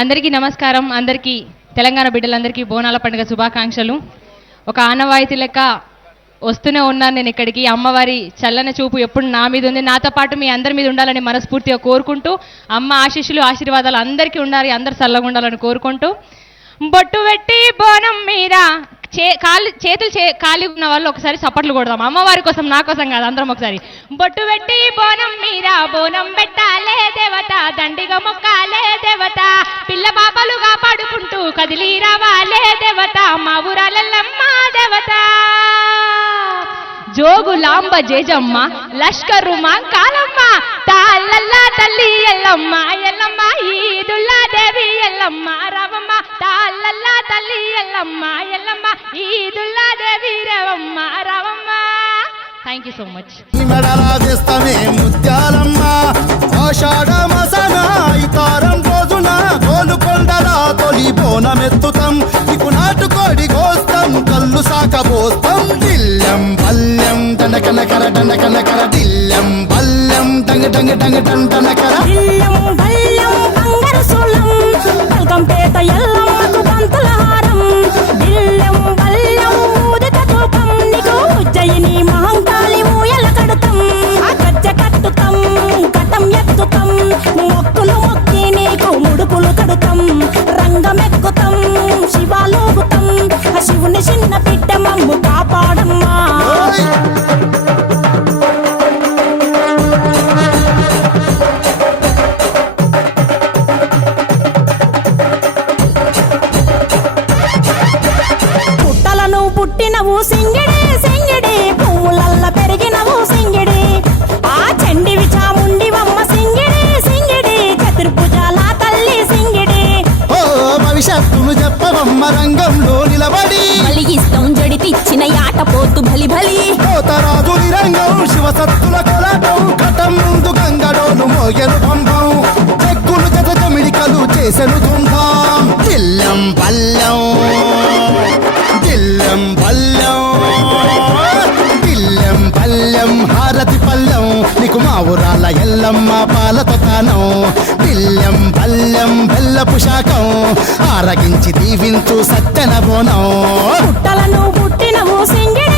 అందరికీ నమస్కారం. అందరికీ తెలంగాణ బిడ్డలందరికీ బోనాల పండుగ శుభాకాంక్షలు. ఒక ఆనవాయితీ లెక్క వస్తూనే ఉన్నాను నేను ఇక్కడికి. అమ్మవారి చల్లని చూపు ఎప్పుడు నా మీద ఉంది, నాతో పాటు మీ అందరి మీద ఉండాలని మనస్ఫూర్తిగా కోరుకుంటూ, అమ్మ ఆశీస్సులు ఆశీర్వాదాలు అందరికీ ఉండాలి, అందరు చల్లగా ఉండాలని కోరుకుంటూ, బొట్టు పెట్టి బోనం మీద చేతులు ఖాళీ ఉన్న వాళ్ళు ఒకసారి చప్పట్లు కొడదాం. అమ్మవారి కోసం, నా కోసం కాదు, అందరం ఒకసారి. బొట్టు పెట్టి బోనం మీద బోనం పెట్టాలే దేవత, దండిగా మొక్కాలే దేవత, పిల్ల పాపలుగా పడుకుంటూ కదిలి రావాలే దేవత, మా ఊరాలెల్లమ్మ దేవత. జోగులాంబ జేజమ్మ లష్కరు మాంకాలమ్మ, తాళ్ళల్లా తల్లి ఎల్లమ్మ ఎల్లమ్మ, ఈదుల్లా దేవి ఎల్లమ్మ రావమ్మ, తాళ్ళల్లా తల్లి ఎల్లమ్మ ఎల్లమ్మ, ఈదుల్లా దేవి రేవమ్మ రావమ్మ. Thank you so much. Mutyalamma ఆషాఢ మాసన ఇతారం రోజున గోలుకొండల తొలి బోనమెత్తుతాం, నీకు నాటుకోడి కోస్తాం, కళ్ళు సాకబోస్తాం, దిల్లం పల్లెం దండకనకర దండకనకర, దిల్లం పల్లెం డంగ డంగ డంగ డండనకర, దిల్లం పల్లెం బంగారు సోలం, పల్కంపేట ఎల్లమ్మకు పంతుల హారం, దిల్లం పల్లెం ఊదిత ధూపం, నీకు ఉజ్జయిని మహంకాళి ఊయల కడుతాం, గజ్జ కట్టుతాం, కటం ఎత్తుతాం, మొక్కులు మొక్కి నీకు ముడుపులు కడుతాం, రంగమెక్కుతాం, శివాలోగుతాం, శివుని చిన్న బిడ్డ మమ్ము కాపాడమ్మా. పుట్టలను పుట్టినవు సింగిడి సింగిడి, పువ్వులల్ల పెరిగినవు సింగిడి, ఆ చండివి చాముండివమ్మ సింగిడి సింగిడి, చతుర్భుజాల తల్లి సింగిడి. ఓ భవిష్యత్తును చెప్పవమ్మ రంగంలో నిలబడి, బలిగిస్తాం జడితిచ్చిన యాట పోతు బలి బలి, కోతరాజు నిరంగం శివసత్తుల కొలటం, ఘటం ముందు గంగడోలు మోగెను పంపం, చెక్కులు జత జమిడికలు చేసెను తుంటాం, దిల్లం పల్లెం దిల్లం పల్లెం దిల్లం పల్లెం హారతి పల్లెం, నీకు మా ఊరాల ఎల్లమ్మ పాలతో తానం, దిల్లం పల్లెం బెల్లపు శాఖం, ఆరగించి దీవించు సత్తెన బోనం. పుట్టలను పుట్టినవు సింగిడి